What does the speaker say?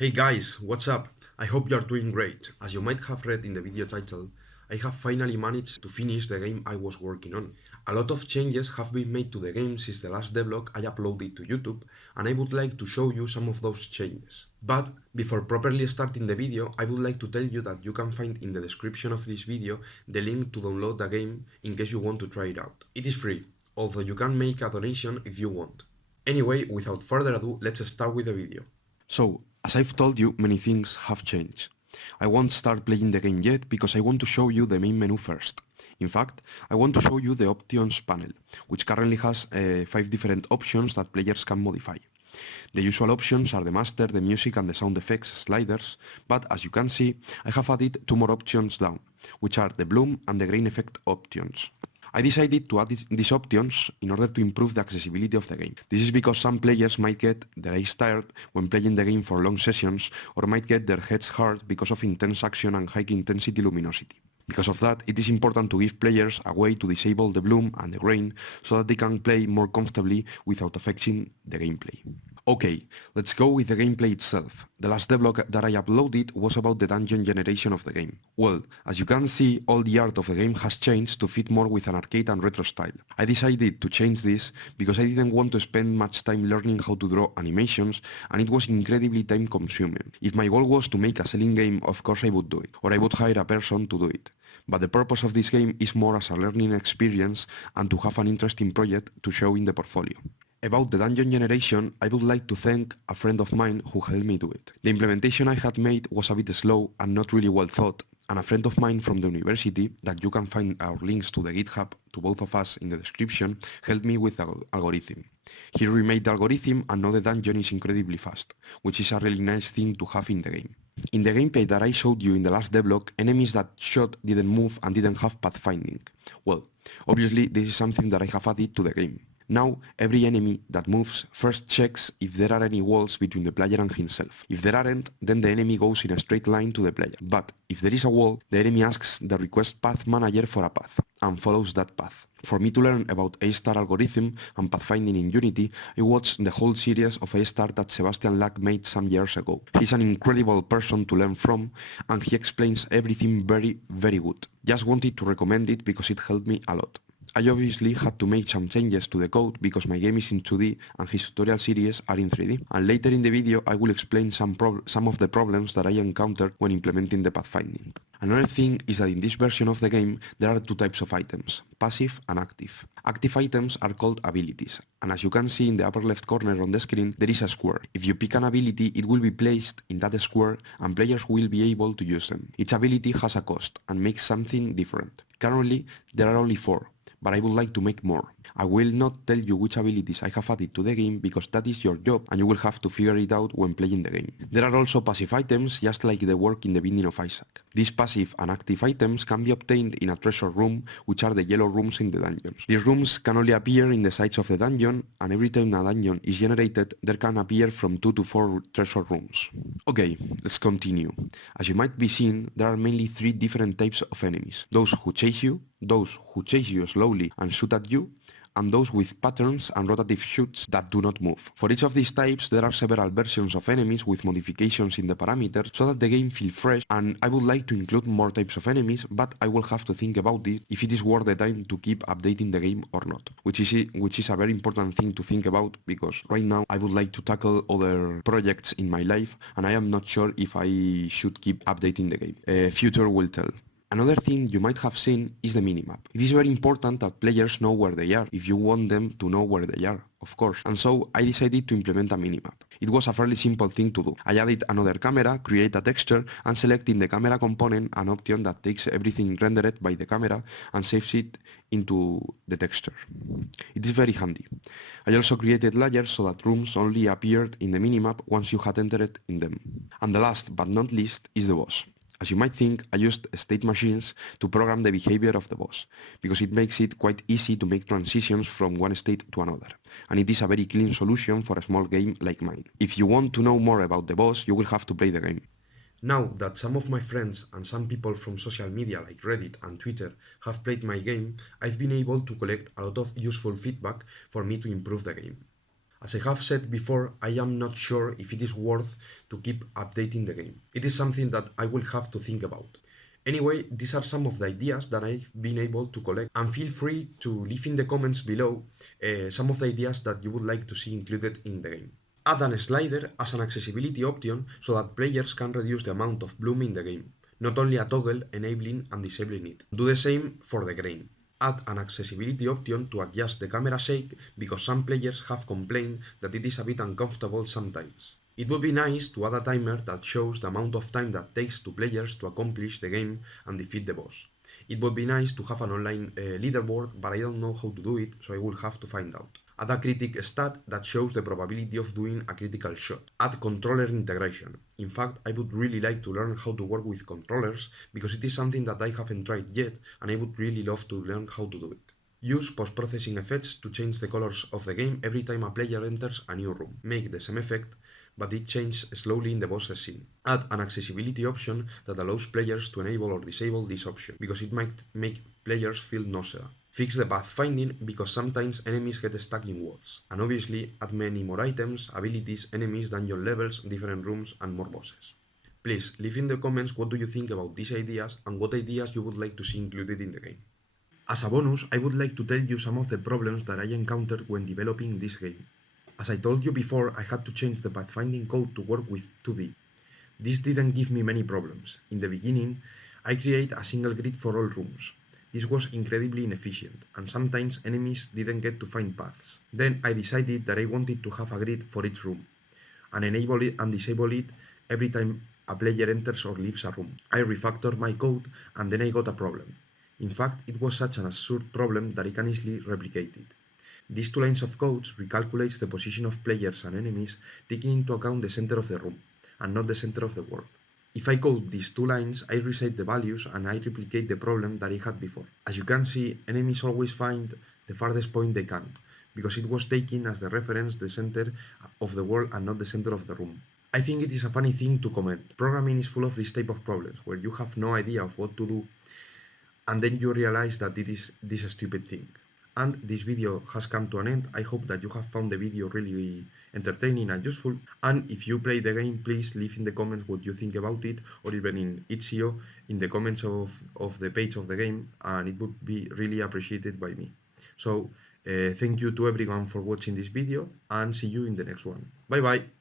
Hey guys, what's up? I hope you're doing great. As you might have read in the video title, I have finally managed to finish the game I was working on. A lot of changes have been made to the game since the last devlog I uploaded to YouTube, and I would like to show you some of those changes. But before properly starting the video, I would like to tell you that you can find in the description of this video the link to download the game in case you want to try it out. It is free, although you can make a donation if you want. Anyway, without further ado, let's start with the video. So, as I've told you, many things have changed. I won't start playing the game yet because I want to show you the main menu first. In fact, I want to show you the options panel, which currently has 5 different options that players can modify. The usual options are the master, the music and the sound effects sliders, but as you can see, I have added 2 more options down, which are the bloom and the grain effect options. I decided to add these options in order to improve the accessibility of the game. This is because some players might get their eyes tired when playing the game for long sessions, or might get their heads hurt because of intense action and high intensity luminosity. Because of that, it is important to give players a way to disable the bloom and the grain so that they can play more comfortably without affecting the gameplay. Okay, let's go with the gameplay itself. The last devlog that I uploaded was about the dungeon generation of the game. Well, as you can see, all the art of the game has changed to fit more with an arcade and retro style. I decided to change this because I didn't want to spend much time learning how to draw animations, and it was incredibly time consuming. If my goal was to make a selling game, of course I would do it, or I would hire a person to do it. But the purpose of this game is more as a learning experience and to have an interesting project to show in the portfolio. About the dungeon generation, I would like to thank a friend of mine who helped me do it. The implementation I had made was a bit slow and not really well thought, and a friend of mine from the university, that you can find our links to the GitHub to both of us in the description, helped me with the algorithm. He remade the algorithm and now the dungeon is incredibly fast, which is a really nice thing to have in the game. In the gameplay that I showed you in the last devlog, enemies that shot didn't move and didn't have pathfinding. Well, obviously this is something that I have added to the game. Now, every enemy that moves first checks if there are any walls between the player and himself. If there aren't, then the enemy goes in a straight line to the player. But if there is a wall, the enemy asks the request path manager for a path, and follows that path. For me to learn about A-star algorithm and pathfinding in Unity, I watched the whole series of A-star that Sebastian Lack made some years ago. He's an incredible person to learn from, and he explains everything very, very good. Just wanted to recommend it because it helped me a lot. I obviously had to make some changes to the code because my game is in 2D and his tutorial series are in 3D. And later in the video I will explain some of the problems that I encountered when implementing the pathfinding. Another thing is that in this version of the game there are 2 types of items, passive and active. Active items are called abilities, and as you can see in the upper left corner on the screen there is a square. If you pick an ability, it will be placed in that square and players will be able to use them. Each ability has a cost and makes something different. Currently there are only 4. But I would like to make more. I will not tell you which abilities I have added to the game because that is your job and you will have to figure it out when playing the game. There are also passive items, just like the work in the Binding of Isaac. These passive and active items can be obtained in a treasure room, which are the yellow rooms in the dungeons. These rooms can only appear in the sides of the dungeon, and every time a dungeon is generated, there can appear from 2 to 4 treasure rooms. Okay, let's continue. As you might be seeing, there are mainly 3 different types of enemies. Those who chase you slowly and shoot at you, and those with patterns and rotative shoots that do not move. For each of these types there are several versions of enemies with modifications in the parameters so that the game feels fresh, and I would like to include more types of enemies, but I will have to think about it if it is worth the time to keep updating the game or not, which is a very important thing to think about because right now I would like to tackle other projects in my life and I am not sure if I should keep updating the game. Future will tell. Another thing you might have seen is the minimap. It is very important that players know where they are, if you want them to know where they are, of course. And so I decided to implement a minimap. It was a fairly simple thing to do. I added another camera, create a texture, and select in the camera component an option that takes everything rendered by the camera and saves it into the texture. It is very handy. I also created layers so that rooms only appeared in the minimap once you had entered in them. And the last but not least is the boss. As you might think, I used state machines to program the behavior of the boss, because it makes it quite easy to make transitions from one state to another, and it is a very clean solution for a small game like mine. If you want to know more about the boss, you will have to play the game. Now that some of my friends and some people from social media like Reddit and Twitter have played my game, I've been able to collect a lot of useful feedback for me to improve the game. As I have said before, I am not sure if it is worth to keep updating the game. It is something that I will have to think about. Anyway, these are some of the ideas that I've been able to collect, and feel free to leave in the comments below some of the ideas that you would like to see included in the game. Add an slider as an accessibility option so that players can reduce the amount of bloom in the game, not only a toggle enabling and disabling it. Do the same for the grain. Add an accessibility option to adjust the camera shake because some players have complained that it is a bit uncomfortable sometimes. It would be nice to add a timer that shows the amount of time that takes to players to accomplish the game and defeat the boss. It would be nice to have an online leaderboard, but I don't know how to do it, so I will have to find out. Add a critic stat that shows the probability of doing a critical shot. Add controller integration. In fact, I would really like to learn how to work with controllers because it is something that I haven't tried yet and I would really love to learn how to do it. Use post-processing effects to change the colors of the game every time a player enters a new room. Make the same effect, but it changes slowly in the boss scene. Add an accessibility option that allows players to enable or disable this option, because it might make players feel nausea. Fix the pathfinding because sometimes enemies get stuck in walls. And obviously add many more items, abilities, enemies, dungeon levels, different rooms and more bosses. Please leave in the comments what do you think about these ideas and what ideas you would like to see included in the game. As a bonus, I would like to tell you some of the problems that I encountered when developing this game. As I told you before, I had to change the pathfinding code to work with 2D. This didn't give me many problems. In the beginning, I created a single grid for all rooms. This was incredibly inefficient, and sometimes enemies didn't get to find paths. Then I decided that I wanted to have a grid for each room, and enable it and disable it every time a player enters or leaves a room. I refactored my code, and then I got a problem. In fact, it was such an absurd problem that I can easily replicate it. These two lines of code recalculates the position of players and enemies, taking into account the center of the room, and not the center of the world. If I code these two lines, I reset the values and I replicate the problem that I had before. As you can see, enemies always find the farthest point they can, because it was taking as the reference the center of the world and not the center of the room. I think it is a funny thing to comment. Programming is full of this type of problems, where you have no idea of what to do, and then you realize that it is this stupid thing. And this video has come to an end. I hope that you have found the video really entertaining and useful. And if you play the game, please leave in the comments what you think about it, or even in itch.io in the comments of the page of the game, and it would be really appreciated by me. So thank you to everyone for watching this video, and see you in the next one. Bye bye.